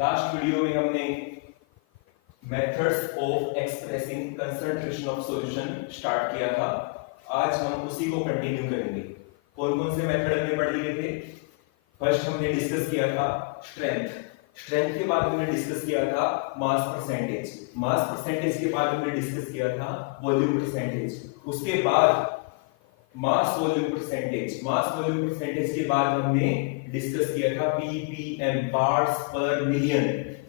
Last video में हमने methods of expressing concentration of solution start किया था। आज हम उसी को कंटिन्यू करेंगे। कौन कौन से मेथड हमने पढ़ लिए थे? फर्स्ट हमने डिस्कस किया था स्ट्रेंथ के बाद हमने डिस्कस किया था मास परसेंटेज के बाद हमने डिस्कस किया था वॉल्यूम परसेंटेज, उसके बाद मास वॉल्यूम परसेंटेज के बाद हमने डिस्कस किया था ppm पार्ट्स पर मिलियन।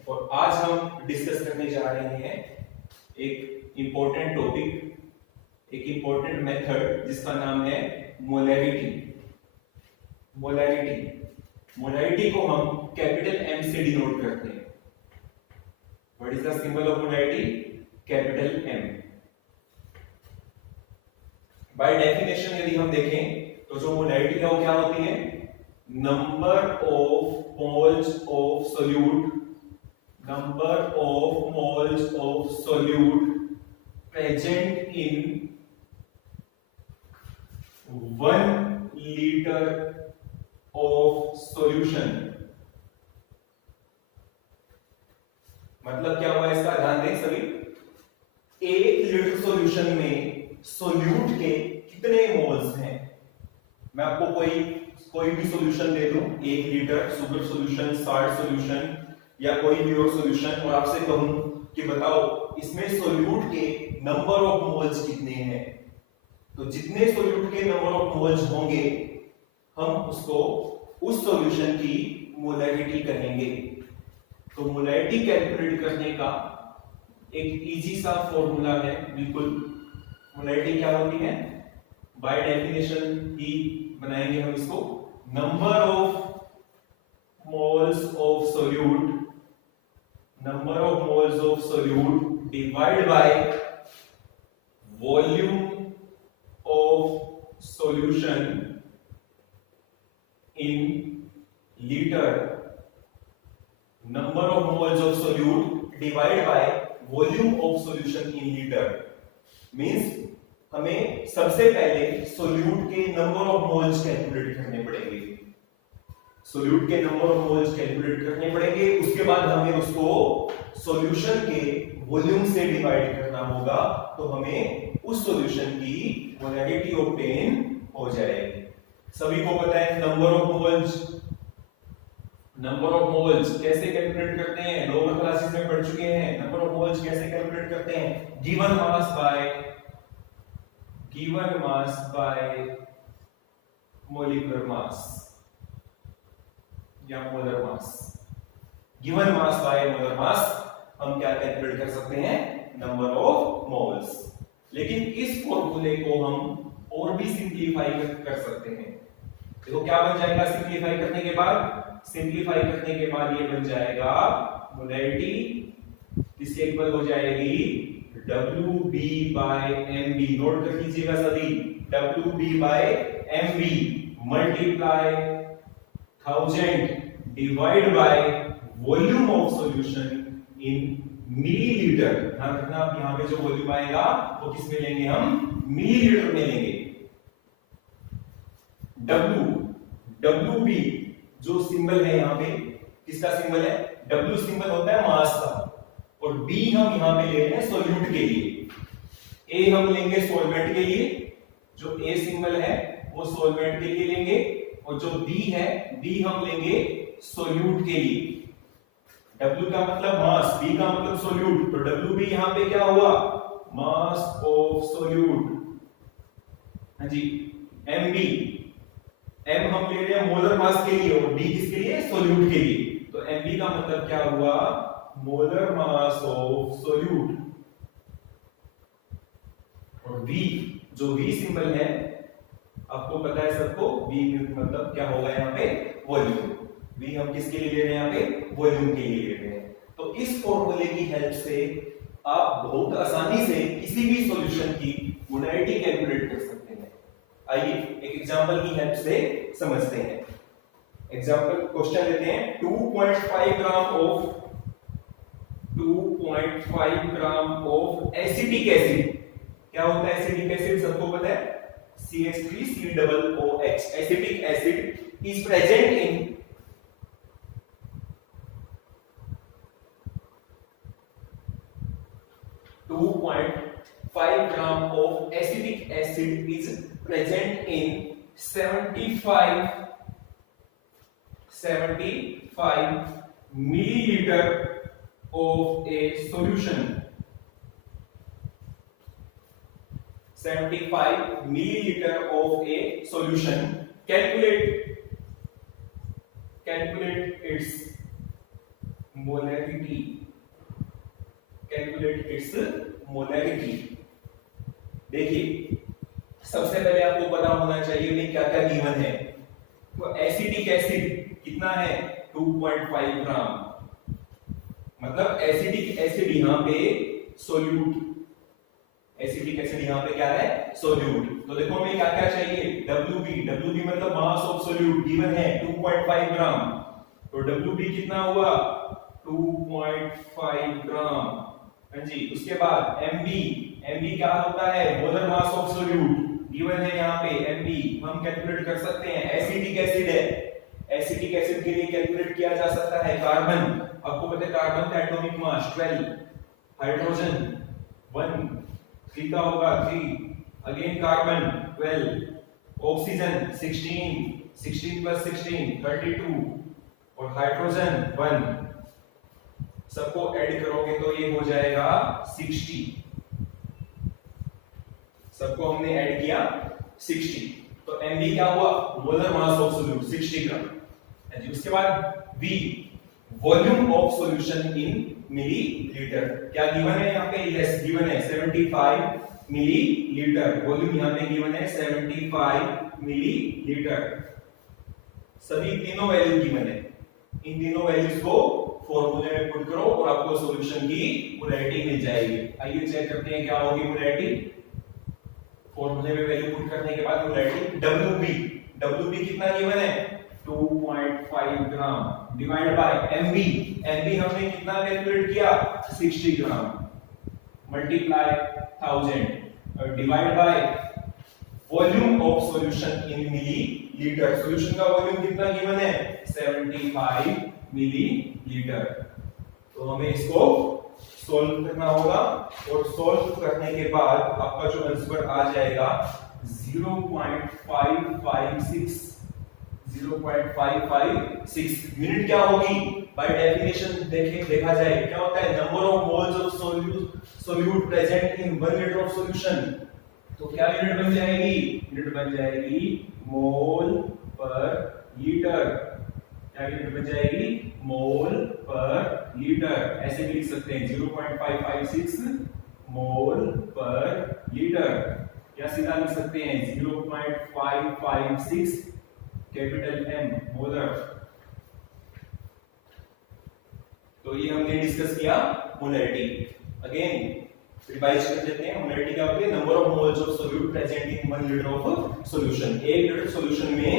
और आज हम डिस्कस करने जा रहे हैं एक इंपॉर्टेंट टॉपिक, एक इंपॉर्टेंट मेथड जिसका नाम है मोलैरिटी को हम कैपिटल M से डिनोट करते हैं। What is the symbol of molarity? Capital M। By definition यदि हम देखें तो जो मोलैरिटी है वो क्या होती है? Number of moles of solute present in 1 litre of solution. मतलब क्या हुआ इसका? ध्यान दें सभी। 1 लीटर सॉल्यूशन में सोल्यूट के कितने मोल्स हैं? मैं आपको कोई भी सॉल्यूशन दे दूं, 1 litre sugar solution, salt solution या कोई भी और सॉल्यूशन, और आपसे कहूं कि बताओ इसमें सोल्यूट के नंबर ऑफ मोल्स कितने हैं, तो जितने सोल्यूट के नंबर ऑफ मोल्स होंगे हम उसको उस सॉल्यूशन की मोलैरिटी कहेंगे। तो मोलैरिटी कैलकुलेट करने का एक इजी सा फॉर्मूला है। बिल्कुल मोलैरिटी क्या होती है? बाय डेफिनेशन ही बनाएंगे हम इसको। Number of moles of solute divide by volume of solution in litre. Number of moles of solute divide by volume of solution in litre means हमें सबसे पहले सोल्यूट के नंबर ऑफ मोल्स कैलकुलेट करने पड़ेंगे। उसके बाद हमें उसको सॉल्यूशन के वॉल्यूम से डिवाइड करना होगा, तो हमें उस सॉल्यूशन की मोलैरिटी ऑब्टेन हो जाएगी। सभी को पता है नंबर ऑफ मोल्स कैसे कैलकुलेट करते हैं? लोअर क्लासेस में पढ़ चुके हैं। नंबर ऑफ मोल्स कैसे कैलकुलेट करते हैं? Given mass by molecular mass या molar mass. Given mass by molar mass हम क्या कैलकुलेट कर सकते हैं? Number of moles. लेकिन इस फॉर्मूले को हम और भी सिंपलीफाई कर सकते हैं। देखो क्या बन जाएगा सिंपलीफाई करने के बाद? ये बन जाएगा मोलैरिटी किसके इक्वल हो जाएगी? WB by MB। नोट कर लीजिएगा सभी, WB by MB multiply 1000 divide by volume of solution in millilitre. ध्यान रखना आप यहां पे जो वॉल्यूम आएगा वो किस में लेंगे? हम मिलीलीटर में लेंगे। WB जो सिंबल है यहां पे, किसका सिंबल है? W सिंबल होता है मास का, और B हम यहां पे ले रहे हैं सोल्यूट के लिए। A हम लेंगे सॉल्वेंट के लिए, जो A सिंबल है वो सॉल्वेंट के लिए लेंगे, और जो B है B हम लेंगे सोल्यूट के लिए। W का मतलब मास, B का मतलब सोल्यूट, तो WB यहां पे क्या हुआ? मास ऑफ सोल्यूट। हाँ जी। MB, M हम ले रहे हैं मोलर मास के लिए, और B किसके लिए? सोल्यूट के लिए। तो MB का मतलब क्या हुआ? Molar mass of solute. और V, जो V सिंबल है आपको पता है सबको, V मतलब क्या होगा यहाँ पे? वॉल्यूम। V हम किसके लिए ले रहे हैं यहाँ पे? वॉल्यूम के लिए ले रहे हैं। तो इस फॉर्मूले की हेल्प से आप बहुत आसानी से किसी भी सॉल्यूशन की मोलैरिटी कैलकुलेट कर सकते हैं। आइए एक एग्जांपल की हेल्प से समझते हैं। एग्जांपल क्वेश्चन लेते हैं। 2.5 ग्राम ऑफ एसिटिक एसिड। क्या होता है एसिटिक एसिड? सबको पता है, CH3COOH। Acetic acid is present in 2.5 gram of acetic acid is present in 75 milliliter of a solution. 75 milliliter of a solution. Calculate its molarity. देखिए, सबसे पहले आपको पता होना चाहिए कि क्या क्या गिवन है। तो एसिटिक एसिड कितना है 2.5 ग्राम, मतलब एसिटिक एसिड यहाँ पे सोल्यूट, एसिटिक एसिड यहाँ पे क्या है सोल्यूट। तो देखो हमें क्या क्या चाहिए, WB मतलब मास ऑफ सोल्यूट गिवन है 2.5 ग्राम, तो WB कितना हुआ 2.5 ग्राम। हाँ जी, उसके बाद MB क्या होता है molar mass of solute given है यहाँ पे MB, हम कैलकुलेट कर सकते हैं। एसिटिक एसिड है, एसिटिक एसिड के लिए कैलकुलेट किया जा सकता है कार्बन, आपको पता है कार्बन का एटॉमिक मास 12, हाइड्रोजन 1, 3 का होगा 3, अगेन कार्बन 12, ऑक्सीजन 16 प्लस 16 32 और हाइड्रोजन 1, सबको ऐड करोगे तो ये हो जाएगा 60, सबको हमने ऐड किया 60, तो MB क्या हुआ मोलर मास ऑफ सोल्यूट 60 ग्राम। उसके बाद V volume of solution in millilitre, क्या गिवन है यहाँ पे, यस गिवन है 75 मिलीलीटर, वॉल्यूम यहाँ पे गिवन है 75 मिलीलीटर। सभी तीनों वैल्यू गिवन है, इन तीनों वैल्यूज को फॉर्मूले में पुट करो और आपको सॉल्यूशन की मोलैरिटी मिल जाएगी। आइए चेक करते हैं क्या होगी मोलैरिटी। फॉर्मूले में वैल्यू पुट करने के बाद मोलैरिटी WB कितना गिवन है 2.5 ग्राम डिवाइड बाय MB हमने कितना कैलकुलेट किया 60 ग्राम मल्टीप्लाई 1000 और divide by volume of solution in millilitre, solution का वॉल्यूम कितना गिवन है 75 मिलीलीटर। तो हमें इसको सॉल्व करना होगा और सॉल्व करने के बाद आपका जो आंसर आ जाएगा 0.556 यूनिट क्या होगी बाय डेफिनेशन देखा जाए क्या होता है number of moles of solute present in 1 litre of solution. तो क्या यूनिट बन जाएगी, यूनिट बन जाएगी मोल पर लीटर, क्या यूनिट बन जाएगी मोल पर लीटर, ऐसे भी लिख सकते हैं 0.556 मोल पर लीटर, या सीधा लिख सकते हैं 0.556 कैपिटल M मोलर। तो ये हमने डिस्कस किया मोलैरिटी। अगेन रिवाइज कर देते हैं, मोलैरिटी क्या होती है number of moles of solute present in 1 litre of solution. 1 litre solution में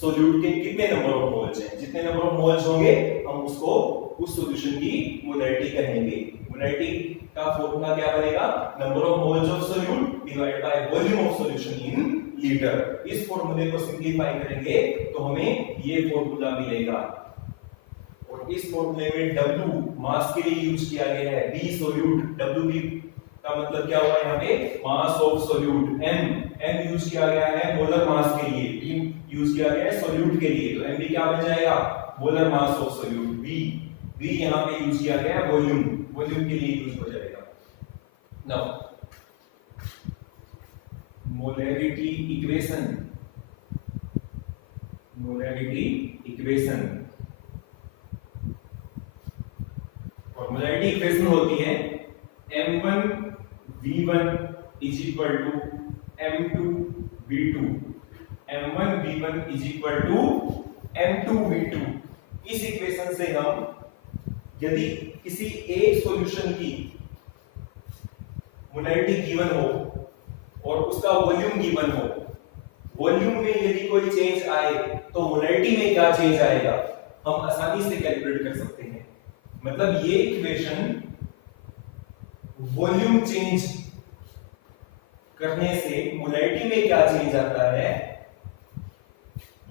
सोल्यूट के कितने नंबर ऑफ मोल्स हैं, जितने नंबर ऑफ मोल्स होंगे हम उसको उस सॉल्यूशन की मोलैरिटी कहेंगे। मोलैरिटी का फॉर्मूला क्या बनेगा number of moles of solute divide by volume of solution in litre. इस फॉर्मूले को सिंपलीफाई करेंगे तो हमें ये फॉर्मूला मिलेगा और इस फॉर्मूले में W मास के लिए यूज किया गया है, B सोल्यूट, WB का मतलब क्या हुआ यहाँ पे मास ऑफ सोल्यूट, M यूज किया गया है मोलर मास के लिए, B यूज किया गया है सोल्यूट के लिए, तो MB क्या बन जाएगा molar mass of solute. B यहाँ पे यूज किया गया है वॉल्यूम के लिए यूज हो जाएगा। नाउ मोलैरिटी इक्वेशन और मोलैरिटी इक्वेशन होती है M1V1 is equal to M2V2, M1V1 is equal to M2V2। इस इक्वेशन से हम यदि किसी एक सॉल्यूशन की मोलैरिटी गिवन हो और उसका वॉल्यूम गिवन हो, वॉल्यूम में यदि कोई चेंज आए तो मोलैरिटी में क्या चेंज आएगा हम आसानी से कैलकुलेट कर सकते हैं। मतलब ये इक्वेशन वॉल्यूम चेंज करने से मोलैरिटी में क्या चेंज आता है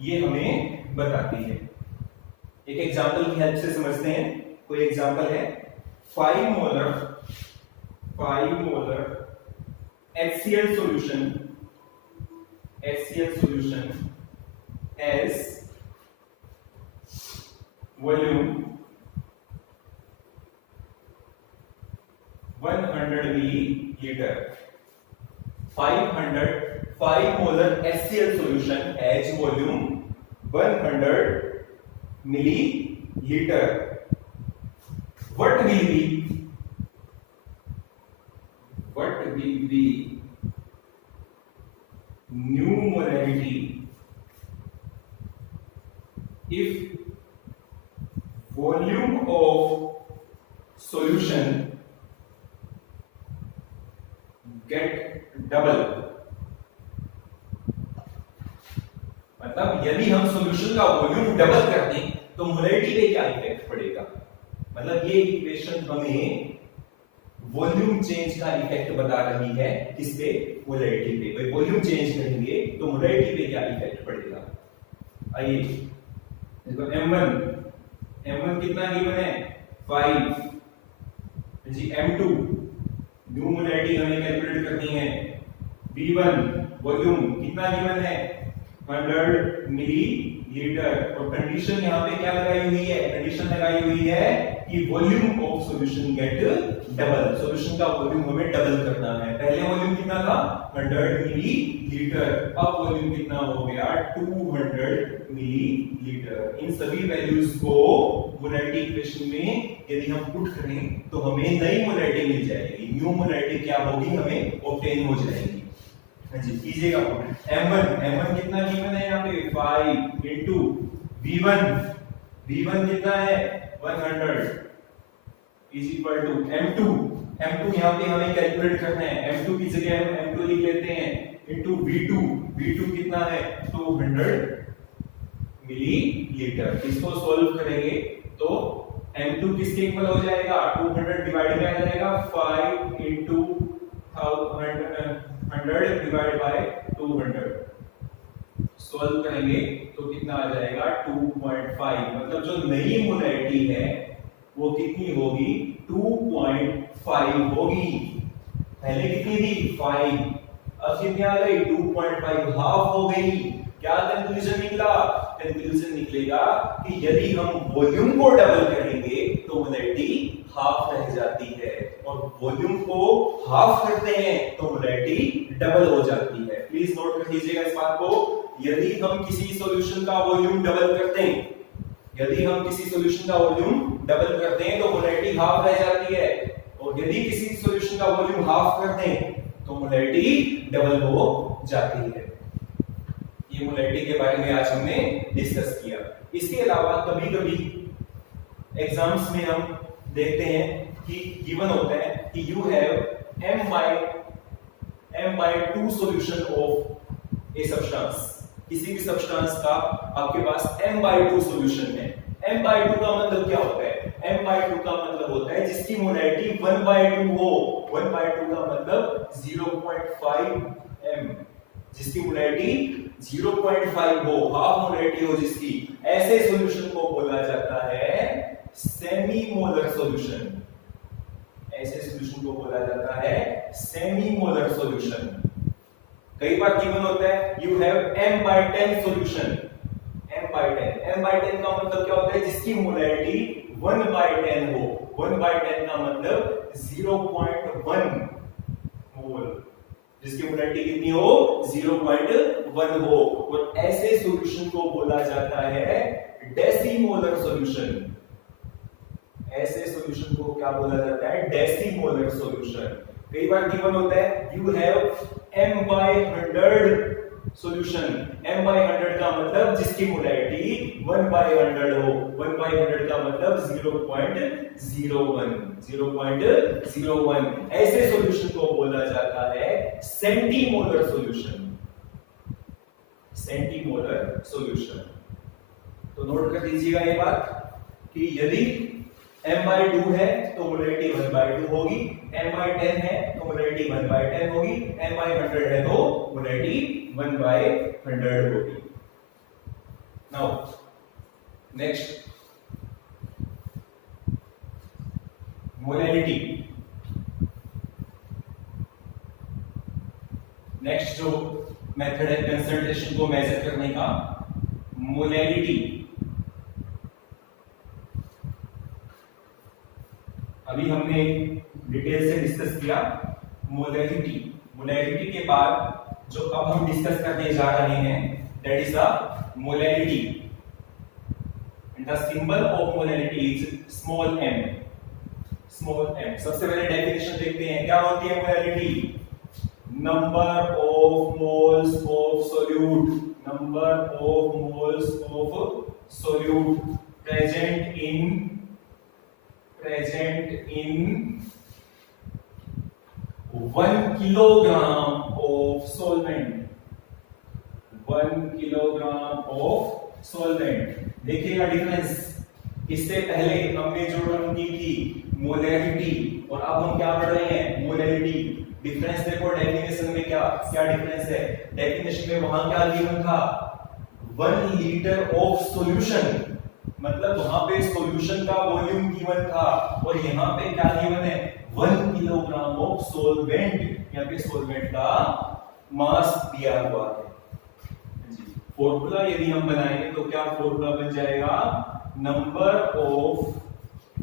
ये हमें बताती है। एक एग्जांपल की हेल्प से समझते हैं। कोई एग्जांपल है 5 molar 5 molar HCl solution has volume 100 milliliter. 5 molar HCl solution has volume 100 milliliter. What will be new molarity if volume of solution get double? मतलब यदि हम सॉल्यूशन का वॉल्यूम डबल कर दें तो मोलैरिटी पे क्या इफेक्ट पड़ेगा? मतलब ये इक्वेशन हमें वॉल्यूम चेंज का इफेक्ट बता रही है, किस पे? मोलैरिटी पे। भाई वॉल्यूम चेंज करेंगे तो मोलैरिटी पे क्या इफेक्ट पड़ेगा? आइए देखो m1 कितना गिवन है? 5 जी। m2 न्यू मोलैरिटी हमें कैलकुलेट करनी है। v1 वॉल्यूम कितना गिवन है? 100 मिलीलीटर। और कंडीशन यहाँ पे क्या लगाई हुई है? कंडीशन लगाई हुई है कि volume of solution get double. Solution का वॉल्यूम हमें डबल करना है। पहले वॉल्यूम कितना था? 100 मिलीलीटर। अब वॉल्यूम कितना हो गया? 200 मिलीलीटर। इन सभी वैल्यूज को मोलैरिटी इक्वेशन में यदि हम पुट करें तो हमें नई मोलैरिटी मिल जाएगी। न्यू मोलैरिटी क्या होगी? हमें ऑब्टेन हो जाएगी। हाँ जी, कीजिएगा पुट। m1 कितना गिवन है यहाँ पे? 5 इनटू v1 कितना है? 100 इज इक्वल टू m2 यहाँ पे हमें कैलकुलेट करना है। m2 की जगह हम m2 लिख लेते हैं इनटू v2 कितना है? 200 मिलीलीटर। इसको सॉल्व करेंगे तो m2 किसके इक्वल हो जाएगा? 200 डिवाइड में आ जाएगा 5 इनटू 100 डिवाइड बाय 200। सॉल्व करेंगे तो कितना आ जाएगा? 2.5। मतलब जो नई मोलैरिटी है वो कितनी होगी? 2.5 होगी। पहले कितनी थी? 5। अब कितनी आ गई? 2.5, हाफ हो गई। क्या कंक्लूजन निकला? कंक्लूजन निकलेगा कि यदि हम वॉल्यूम को डबल करेंगे तो मोलैरिटी हाफ रह जाती है, और वॉल्यूम को हाफ करते हैं तो मोलैरिटी डबल हो जाती है। प्लीज नोट कर लीजिएगा इस बात को। यदि हम किसी सॉल्यूशन का वॉल्यूम डबल करते हैं तो मोलैरिटी हाफ रह जाती है, और यदि किसी सॉल्यूशन का वॉल्यूम हाफ कर दें तो मोलैरिटी डबल हो जाती है। ये मोलैरिटी के बारे में आज हमने डिस्कस किया। इसके अलावा कभी-कभी एग्जाम्स में हम देखते हैं कि गिवन होता है कि you have m/2 solution of a substance. किसी भी सब्सटेंस का आपके पास m/2 सॉल्यूशन है। m/2 का मतलब क्या होता है? m/2 का मतलब होता है जिसकी मोलैरिटी 1/2 हो। 1/2 का मतलब 0.5 m। जिसकी मोलैरिटी 0.5 हो, हाफ मोलैरिटी हो जिसकी, ऐसे सॉल्यूशन को बोला जाता है सेमी मोलर सॉल्यूशन। ऐसे सॉल्यूशन को बोला जाता है सेमी मोलर सॉल्यूशन। कई बार गिवन होता है you have m/10 solution. m/10 का मतलब क्या होता है? जिसकी मोलैरिटी 1/10 हो। 1/10 का मतलब 0.1 मोल। जिसकी मोलैरिटी कितनी हो? 0.1 हो। और ऐसे सॉल्यूशन को बोला जाता है डेसीमोलर सॉल्यूशन। ऐसे सॉल्यूशन को क्या बोला जाता है? डेसीमोलर सॉल्यूशन। कई बार गिवन होता है you have m/100 solution. m/100 का मतलब जिसकी मोलैरिटी 1/100 हो। 1/100 का मतलब 0.01। ऐसे सॉल्यूशन को बोला जाता है सेंटीमोलर सॉल्यूशन। तो नोट कर लीजिएगा ये बात कि यदि m/2 है तो मोलैरिटी 1/2 होगी, m/10 है तो मोलैरिटी 1/10 होगी, m/100 है तो मोलैरिटी 1/100 होगी। Now next, molarity. नेक्स्ट जो मेथड है कंसंट्रेशन को मेजर करने का, मोलैलिटी। अभी हमने डिटेल से डिस्कस किया मोलैलिटी। मोलैलिटी के बाद जो अब हम डिस्कस करने जा रहे हैं that is the molality, and the symbol of molality is small m। Small m। सबसे पहले डेफिनेशन देखते हैं, क्या होती है molality? Number of moles of solute, number of moles of solute present in 1 kilogram of solvent. 1 kilogram of solvent. देखिएगा difference, इससे पहले हमने जो टर्म की थी मोलैलिटी, और अब हम क्या पढ़ रहे हैं? मोलैलिटी। डिफरेंस देखो डेफिनेशन में क्या क्या डिफरेंस है। डेफिनेशन में वहां क्या गिवन था? 1 लीटर ऑफ सॉल्यूशन, मतलब वहां पे सॉल्यूशन का वॉल्यूम गिवन था, और यहाँ पे क्या गिवन है? 1 किलोग्राम ऑफ सॉल्वेंट। यहाँ पे सॉल्वेंट का मास दिया हुआ है। फॉर्मूला यदि हम बनाएंगे तो क्या फॉर्मूला बन जाएगा? Number of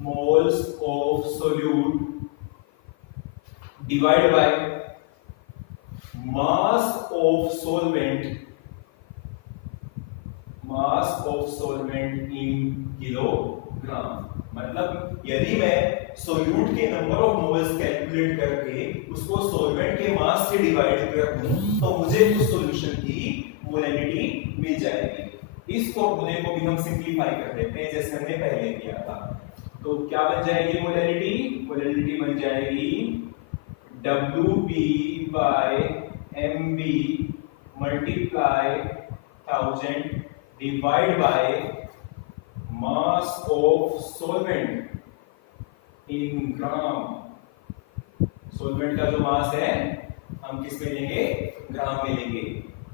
moles of solute divide by mass of solvent, mass of solvent in kilogram. मतलब यदि मैं सोल्यूट के नंबर ऑफ मोल्स कैलकुलेट करके उसको सॉल्वेंट के मास से डिवाइड कर दूं तो मुझे उस सॉल्यूशन की मोलैलिटी मिल जाएगी। इस फॉर्मूले को भी हम सिंपलीफाई कर देते हैं जैसे हमने पहले किया था। तो क्या बन जाएगी मोलैलिटी? मोलैलिटी बन जाएगी WB by MB multiply 1000 divide by mass of solvent in gram. Solvent का जो मास है हम किस में लेंगे? ग्राम में लेंगे।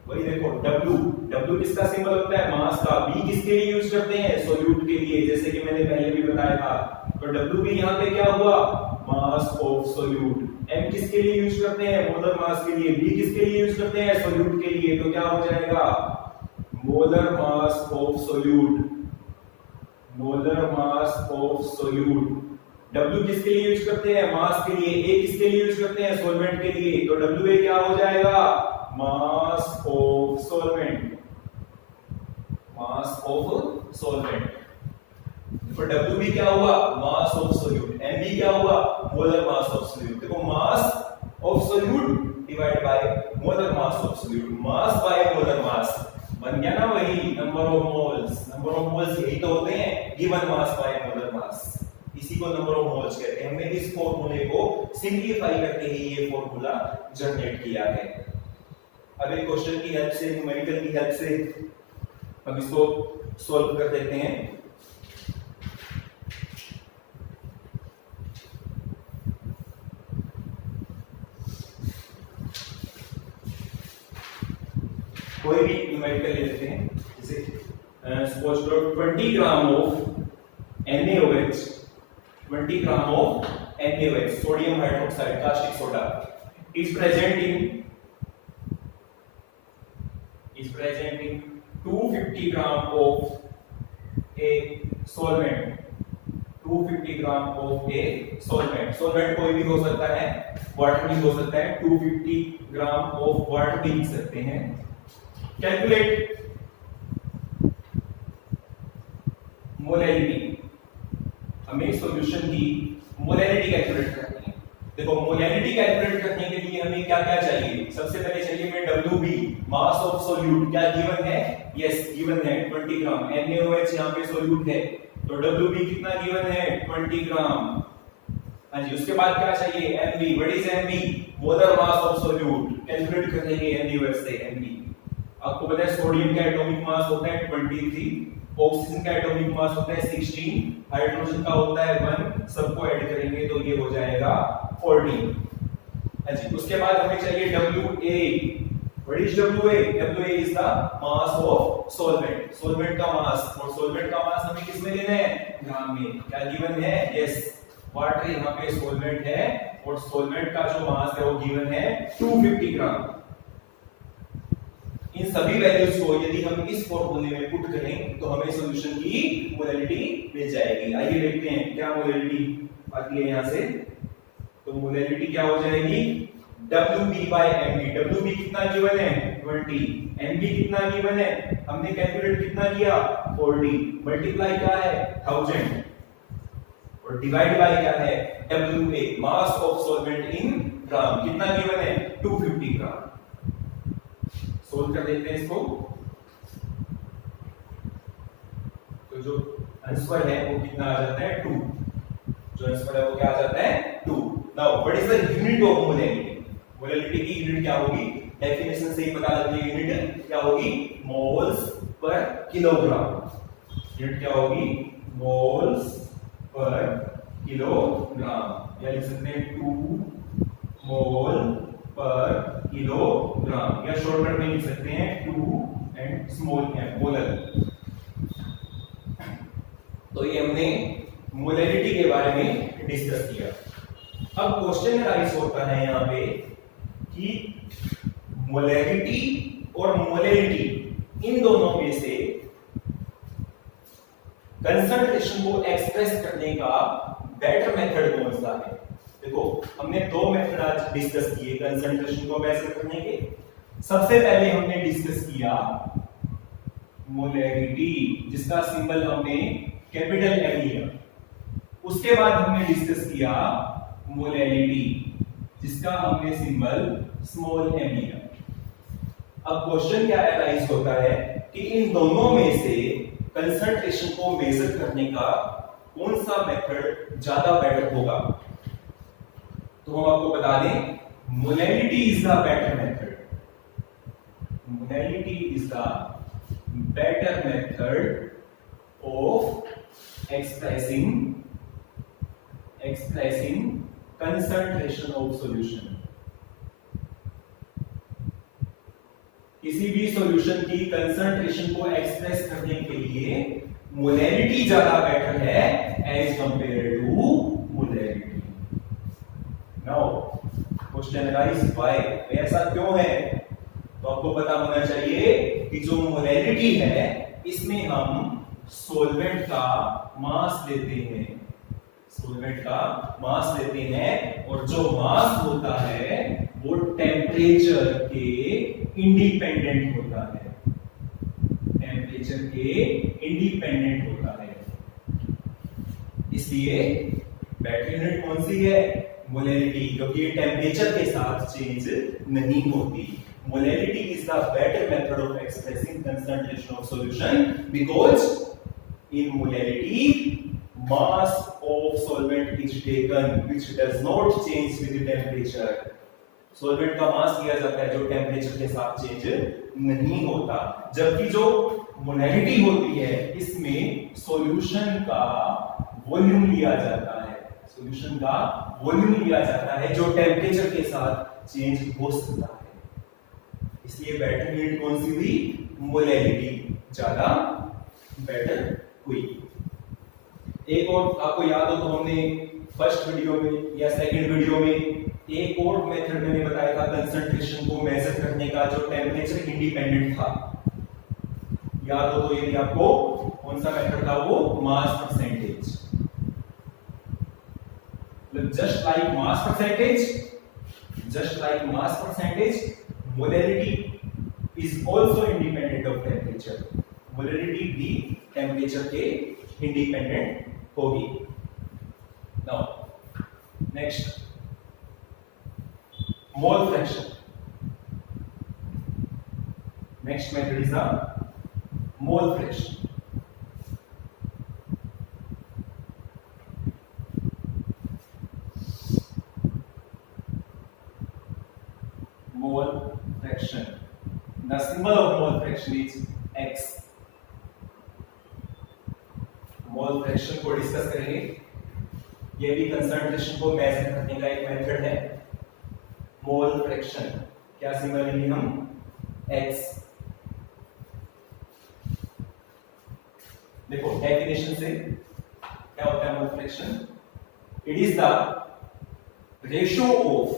वही देखो W किसका सिंबल होता है? मास का। B किसके लिए यूज करते हैं? सोल्यूट के लिए, जैसे कि मैंने पहले भी बताया था। तो WB यहाँ पे क्या हुआ? मास ऑफ सोल्यूट। M किसके लिए यूज करते हैं? मोलर मास के लिए। B किसके लिए यूज करते हैं? सोल्यूट के लिए। तो क्या हो जाएगा? Molar mass of solute, molar mass of solute. W किसके लिए यूज करते हैं? मास के लिए। A किसके लिए यूज करते हैं? सॉल्वेंट के लिए। तो WA क्या हो जाएगा? मास of solvent, mass of solvent. तो WB क्या हुआ? मास ऑफ सोल्यूट। MB क्या हुआ? Molar mass of solute. देखो mass of solute divide by molar mass of solute, mass by molar mass बन गया ना वही number of moles. Number of moles यही तो होते हैं, given mass by molar mass, इसी को नंबर ऑफ मोल्स कहते हैं। हमने इस फॉर्मूले को सिंपलीफाई करके ही ये फॉर्मूला जनरेट किया है। अब एक क्वेश्चन की हेल्प से, न्यूमेरिकल की हेल्प से हम इसको सॉल्व कर देते हैं। कोई भी न्यूमेरिकल ले लेते हैं, जैसे सपोज करो 20 gram of NaOH, 20 gram of NaOH sodium hydroxide caustic soda is present in 250 gram of a solvent, 250 gram of a solvent. Solvent कोई भी हो सकता है, वाटर भी हो सकता है, 250 ग्राम ऑफ वाटर भी लिख सकते हैं। कैलकुलेट मोलैलिटी, हमें सॉल्यूशन की मोलैलिटी कैलकुलेट करनी है। देखो मोलैलिटी कैलकुलेट करने के लिए हमें क्या क्या चाहिए? सबसे पहले चाहिए हमें WB, मास ऑफ सोल्यूट। क्या गिवन है? यस गिवन है 20 ग्राम। NaOH यहाँ पे सोल्यूट है, तो WB कितना गिवन है? 20 ग्राम। हाँ जी, उसके बाद क्या चाहिए? MB। What is MB? Molar mass of solute. Calculate कर लेंगे NaOH से MB। आपको पता है सोडियम का एटॉमिक मास होता है 23, ऑक्सीजन का एटॉमिक मास होता है 16, हाइड्रोजन का होता है 1, सबको ऐड करेंगे तो ये हो जाएगा 14। हाँ जी, उसके बाद हमें चाहिए WA। What is WA? WA is the mass of solvent, solvent का मास। और सॉल्वेंट का मास हमें किस में लेना है? ग्राम में। क्या गिवन है? यस, वाटर यहाँ पे सॉल्वेंट है और सॉल्वेंट का जो मास है वो गिवन है 250 ग्राम। इन सभी वैल्यूज को यदि हम इस फॉर्मूले में पुट करें तो हमें सॉल्यूशन की मोलैलिटी मिल जाएगी। आइए देखते हैं क्या मोलैलिटी आती है यहां से। तो मोलैलिटी क्या हो जाएगी, WB/MB। WB कितना गिवन है 20, MB कितना गिवन है, हमने कैलकुलेट कितना किया 40, मल्टीप्लाई क्या है 1000 और डिवाइड बाय क्या है WA, mass of solvent in gram, कितना गिवन है 250 ग्राम। सोल्व कर देते हैं इसको। तो जो आंसर है वो कितना आ जाता है 2, जो आंसर है वो क्या आ जाता है 2। Now what is the unit of molality, molality की यूनिट क्या होगी, डेफिनेशन से ही पता लग गया, यूनिट क्या होगी मोल्स पर किलोग्राम। यूनिट क्या होगी मोल्स पर किलोग्राम, या लिख सकते हैं 2 मोल पर किलोग्राम, या शॉर्टकट में लिख सकते हैं 2 एंड स्मॉल m मोलर। तो ये हमने मोलैलिटी के बारे में डिस्कस किया। अब क्वेश्चन राइज होता है यहां पे कि मोलैलिटी और मोलैलिटी इन दोनों में से कंसंट्रेशन को एक्सप्रेस करने का बेटर मेथड कौन सा है। देखो हमने दो मेथड आज डिस्कस किए कंसंट्रेशन को मेजर करने के। सबसे पहले हमने डिस्कस किया मोलैलिटी, जिसका सिंबल हमने कैपिटल M लिया। उसके बाद हमने डिस्कस किया मोलैलिटी, जिसका हमने सिंबल स्मॉल m लिया। अब क्वेश्चन क्या राइज होता है कि इन दोनों में से कंसंट्रेशन को मेजर करने का कौन सा मेथड ज्यादा बेटर होगा। तो हम आपको बता दें molality is the better method, molality is the better method of expressing concentration of solution. किसी भी सॉल्यूशन की कंसंट्रेशन को एक्सप्रेस करने के लिए मोलैलिटी ज्यादा बेटर है as compare to molality. Now question rise why, ऐसा क्यों है। तो आपको पता होना चाहिए कि जो मोलैलिटी है इसमें हम सॉल्वेंट का मास लेते हैं, सॉल्वेंट का मास लेते हैं, और जो मास होता है वो टेम्परेचर के इंडिपेंडेंट होता है, टेम्परेचर के इंडिपेंडेंट होता है। इसलिए बैटरी यूनिट कौन सी है मोलैलिटी, क्योंकि ये टेम्परेचर के साथ चेंज नहीं होती। Molality is the better method of expressing concentration of solution because in molality mass of solvent is taken which does not change with the temperature। solvent का मास लिया जाता है जो टेम्परेचर के साथ चेंज नहीं होता, जबकि जो मोलैलिटी होती है इसमें सॉल्यूशन का वॉल्यूम लिया जाता है, सॉल्यूशन का वॉल्यूम लिया जाता है जो टेम्परेचर के साथ चेंज हो सकता है। इसलिए बेटर यूनिट कौन सी हुई मोलैलिटी ज्यादा बेटर हुई। एक और आपको याद हो तो हमने फर्स्ट वीडियो में या सेकंड वीडियो में एक और मेथड मैंने बताया था कंसंट्रेशन को मेजर करने का जो टेम्परेचर इंडिपेंडेंट था। याद हो तो यदि आपको कौन सा मेथड था वो mass percentage. Just like mass percentage molality is also independent of temperature, molality भी टेम्परेचर के इंडिपेंडेंट होगी। Now next mole fraction. Next method is the mole fraction. Mole fraction. The symbol of mole fraction is x. Mole fraction को discuss करेंगे। ये भी concentration को major करने का एक मेथड है। मोल फ्रैक्शन क्या सिंबल लेंगे हम x। देखो डेफिनेशन से क्या होता है mole fraction, it is the ratio of